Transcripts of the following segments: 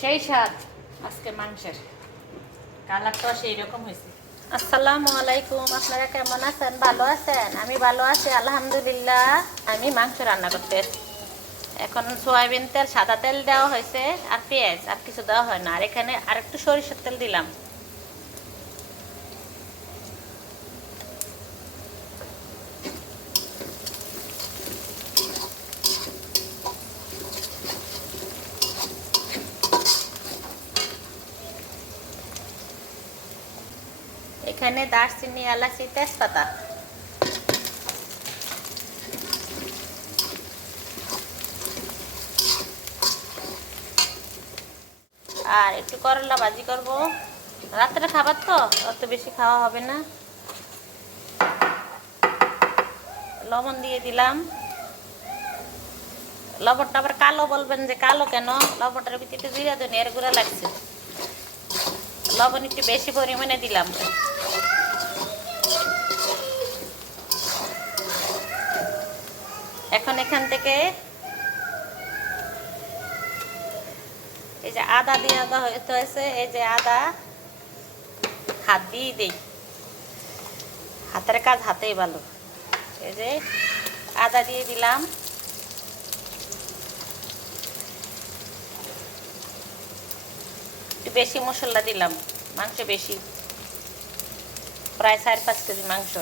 সেই স্বাদ আজকে মাংসের কালারটা সেই রকম হয়েছে। আসসালামু আলাইকুম, আপনারা কেমন আছেন? ভালো আছেন? আমি ভালো আছি আলহামদুলিল্লাহ। আমি মাংস রান্না করতে এখন সয়াবিন তেল, সাদা তেল দেওয়া হয়েছে আর পেঁয়াজ, আর কিছু দেওয়া হয় না। আর এখানে আরেকটু সরিষার তেল দিলাম। এখানে দারচিনি, এলাচি, তেজপাতা আর একটু করলা ভাজি করব। রাত্রে খাবার তো অত বেশি খাওয়া হবে না। লবণ দিয়ে দিলাম। লবণটা আবার কালো বলবেন যে কালো কেন? লবণটার ভিতরে একটু জিরা ধনিয়ার গুঁড়া লাগছে, লবণ একটু বেশি পরিমাণে দিলাম। এখন এখান থেকে এই যে আদা দিয়ে আদা হয়েছে, এই যে আদা হাত দিয়ে দিই, হাতের কাজ হাতেই ভালো। এই যে আদা দিয়ে দিলাম। একটু বেশি মশলা দিলাম, মাংস বেশি, প্রায় 4-5 কেজি মাংস।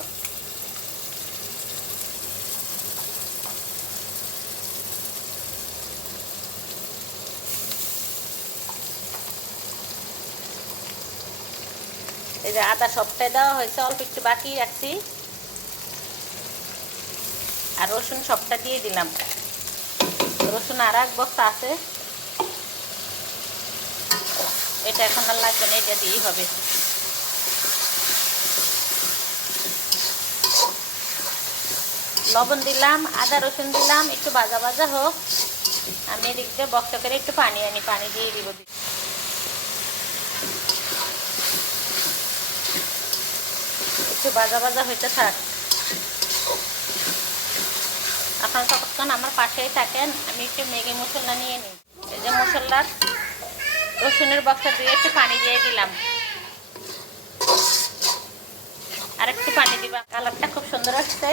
এই যে আদা সবটাই দেওয়া হয়েছে, অল্প একটু বাকি রাখছি। আর রসুন সবটা দিয়ে দিলাম। রসুন আর এক বস্তা আছে, এটা এখন আর লাগবে না, এটা দিয়েই হবে। লবণ দিলাম, আদা রসুন দিলাম, একটু ভাজা ভাজা হোক। আমি এদিক দিয়ে বক্সা করে একটু পানি আনি, পানি দিয়ে দিব। একটু ভাজা ভাজা হইতে থাক। আপনারা ততক্ষণ আমার পাশেই থাকেন, আমি একটু ম্যাগি মশলা নিয়ে নিই। এই যে মশলার রসুনের বক্সা দিয়ে একটু পানি দিয়ে দিলাম, আর একটু পানি দিবা। কালারটা খুব সুন্দর আসছে।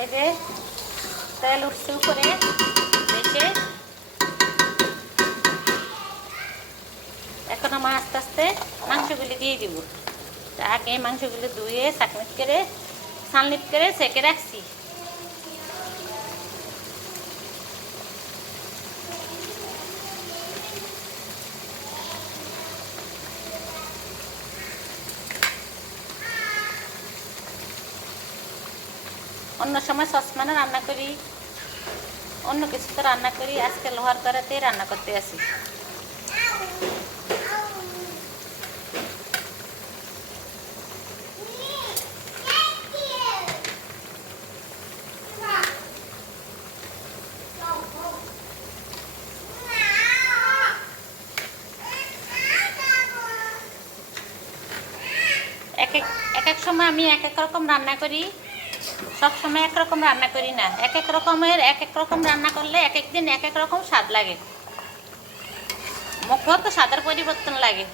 এই যে তেল উঠছে উপরে বেশে। এখন আমার আস্তে আস্তে মাংসগুলি দিয়ে দিব। আগে মাংসগুলো ধুয়ে চাকনিট করে ছালনিট করে সেঁকে রাখছি। অন্য সময় সসপ্যানে রান্না করি, অন্য কিছুতে রান্না করি, আজকে লোহার কড়াইতেই রান্না করতে আসি। এক এক সময় আমি এক এক রকম রান্না করি, সব সময় একরকম রান্না করি না। এক এক রকমের এক এক রকম রান্না করলে এক এক দিন এক এক রকম স্বাদ লাগে, মুখেও তো স্বাদের পরিবর্তন লাগে।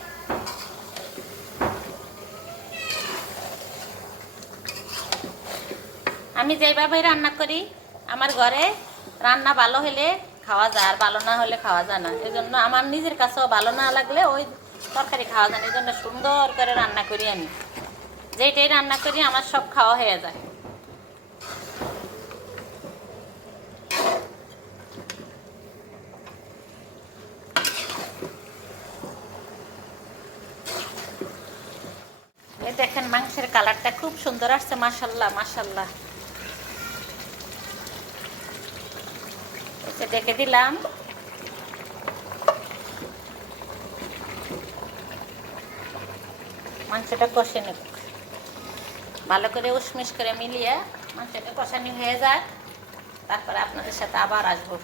আমি যেভাবে রান্না করি, আমার ঘরে রান্না ভালো হলে খাওয়া যায়, আর ভালো না হলে খাওয়া যায় না। এই জন্য আমার নিজের কাছেও ভালো না লাগলে ওই তরকারি খাওয়া যায় না। এই জন্য সুন্দর করে রান্না করি আমি, যেটাই রান্না করি আমার সব খাওয়া হয়ে যায়। এই দেখেন মাংসের কালারটা খুব সুন্দর আসছে, মাশাল্লাহ মাশাল্লাহ। এটা দেখে দিলাম। মাংসটা কষে নেব ভালো করে, উশমিশ করে মিলিয়ে মাংসটা কষানি হয়ে যাক, তারপরে আপনাদের সাথে আবার আসবো।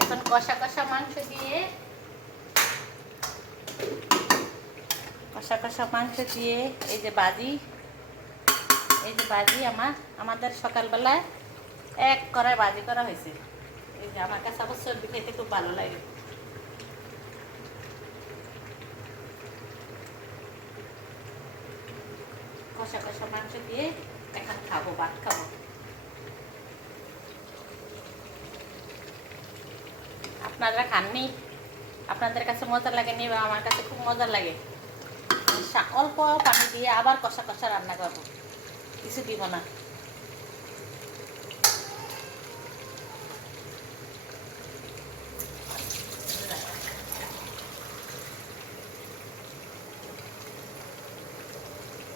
এখন কষা কষা মাংস দিয়ে, কষা কষা মাংস দিয়ে এই যে বাজি, এই যে বাজি আমাদের সকালবেলায় এক কড়াই বাজি করা হয়েছে। এই যে আমার কাছে আবার সবজি খেতে খুব ভালো লাগে। কষা কষা মাংস দিয়ে এখন খাবো, ভাত খাবো। আপনারা খাননি? আপনাদের কাছে মজা লাগেনি? বা আমার কাছে খুব মজা লাগে। অল্প পানি দিয়ে আবার কষা কষা রান্না করবো, কিছু দিব না।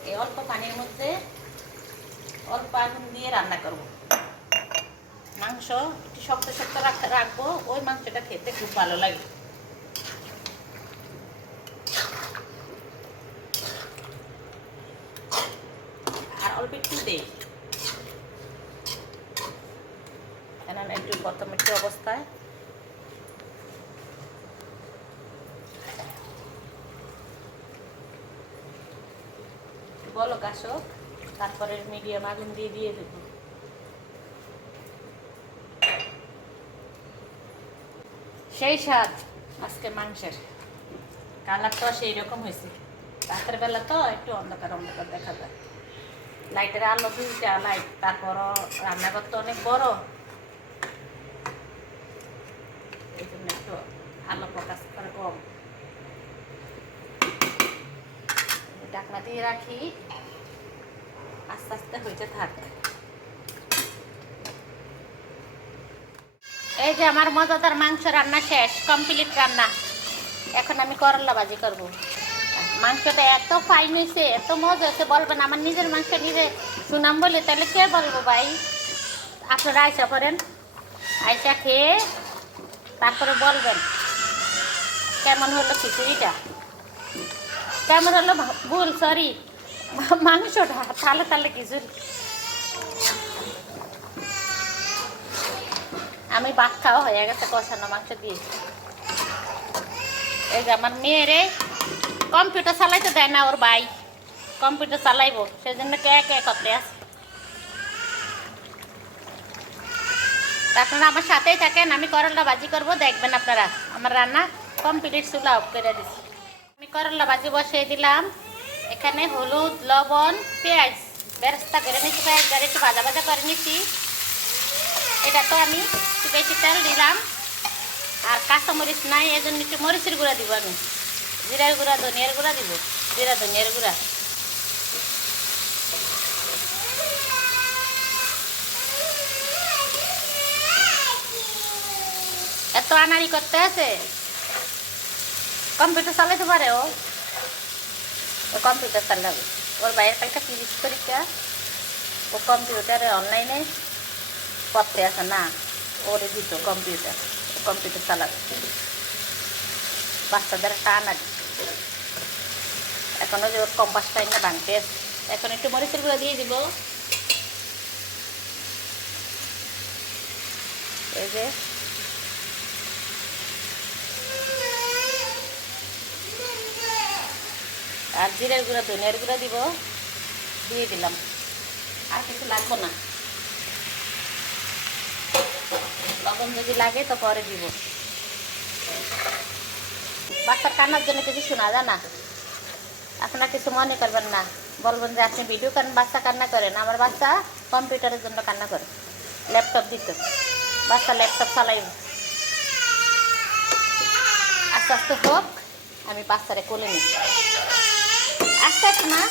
এই অল্প পানির মধ্যে অল্প আগুন দিয়ে রান্না করব। মাংস একটু শক্ত শক্ত রাখবো, ওই মাংসটা খেতে খুব ভালো লাগে। আর অল্প একটু দেই, কেননা একটু বর্তমান অবস্থায় বলো কাশক, তারপরে মিডিয়াম আগুন দিয়ে দেবো। সেই স্বাদ আজকে মাংসের, কালারটা সেই রকম হয়েছে। রাতের বেলা তো একটু অন্ধকার অন্ধকার দেখা যায়, লাইটের আলো দুইটা লাইট, তারপরও রান্নাঘর তো অনেক বড়, এই জন্য একটু আলো প্রকাশ করে কম। ঢাকনা দিয়ে রাখি, আস্তে আস্তে হইতে থাক। এই যে আমার মজাদার মাংস রান্না শেষ, কমপ্লিট রান্না। এখন আমি করলা ভাজি করব। মাংসটা এত ফাইন হয়েছে, এত মজা হয়েছে, বলবেন আমার নিজের মাংস নিজে সুনাম বলে, তাহলে কে বলবো ভাই? আপনারা আইসা করেন, আইসা খেয়ে তারপরে বলবেন কেমন হলো খিচুড়িটা, কেমন হলো ভুল সরি মাংসটা, তাহলে তাহলে খিচুড়ি। আমি ভাত খাওয়া হয়ে গেছে কষানো মাংস দিয়ে। এই যে আমার মেয়েরে কম্পিউটার চালাইতে দেয় না, ওর ভাই কম্পিউটার চালাইবো, সেজন্য কে কে করতে আসে। আপনারা আমার সাথেই থাকেন, আমি করলা ভাজি করবো, দেখবেন আপনারা। আমার রান্না কমপ্লিট, চুলা অফ করে দিচ্ছি। আমি করলা ভাজি বসিয়ে দিলাম। এখানে হলুদ, লবণ, পেঁয়াজ বেরেস্তা করে নিচ্ছি, পেঁয়াজ গাড়ি একটু ভাজা ভাজা করে নিচ্ছি। এটা তো আমি একটু বেশি তেল দিলাম, আর কাঁচামরিচ নাই, এই জন্য একটু মরিচের গুঁড়া দিব আমি, জিরার গুঁড়া, ধনিয়ার গুঁড়া দিব, জিরা ধনিয়ার গুঁড়া। এত আনাড়ি করতে আছে, কম্পিউটার চালাতে পারে ও কম্পিউটার চালাবে। ওর বাইরের কালকে ফিজিক্স পরীক্ষা, ও কম্পিউটারে অনলাইনে পড়তে আসে না, ওরে দিত কম্পিউটার, কম্পিউটার চালাবে। বাচ্চাদের একটা আনাড়ি, এখনও যে ওর কম্পাস টাইম না ভাঙতে আছে। এখন একটু মরিচের গুঁড়া দিয়ে দিব, এই যে আর জিরার গুঁড়া, ধনিয়ার গুঁড়া দিব, দিয়ে দিলাম। আর কিছু লাগবে না, লবণ যদি লাগে তো পরে দিব। বাচ্চার কান্নার জন্য কিছু শোনা যায় না, আপনারা কিছু মনে করবেন না, বলবেন যে আপনি ভিডিও করেন, বাচ্চা কান্না করেন। আমার বাচ্চা কম্পিউটারের জন্য কান্না করে, ল্যাপটপ দিত, বাচ্চা ল্যাপটপ চালাইব। আস্তে আস্তে হোক, আমি বাচ্চারে কোলে নিই, আস্তে আস্তে না।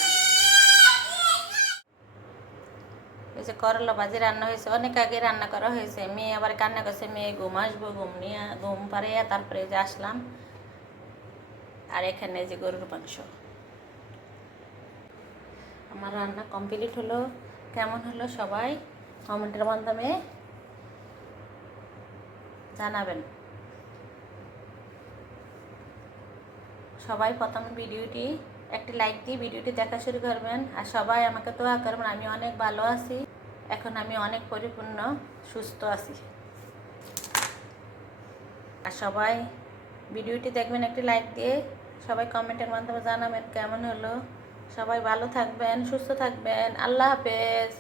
এই যে করলা ভাজি রান্না হয়েছে, অনেক আগে রান্না করা হয়েছে। মেয়ে আবার কান্না করছে, মেয়ে ঘুম আসবো, ঘুম পাড়িয়ে তারপরে যে আসলাম। আর এখানে যে গরুর মাংস, আমার রান্না কমপ্লিট হলো। কেমন হলো সবাই কমেন্টের মাধ্যমে জানাবেন। সবাই প্রথম ভিডিওটি একটি লাইক দিয়ে ভিডিওটি দেখা শুরু করবেন, আর সবাই আমাকে দোয়া করবেন। আমি অনেক ভালো আছি, এখন আমি অনেক পরিপূর্ণ সুস্থ আছি। আর সবাই ভিডিওটি দেখবেন একটি লাইক দিয়ে, সবাই কমেন্টের মাধ্যমে জানাবেন কেমন হলো। সবাই ভালো থাকবেন, সুস্থ থাকবেন। আল্লাহ হাফেজ।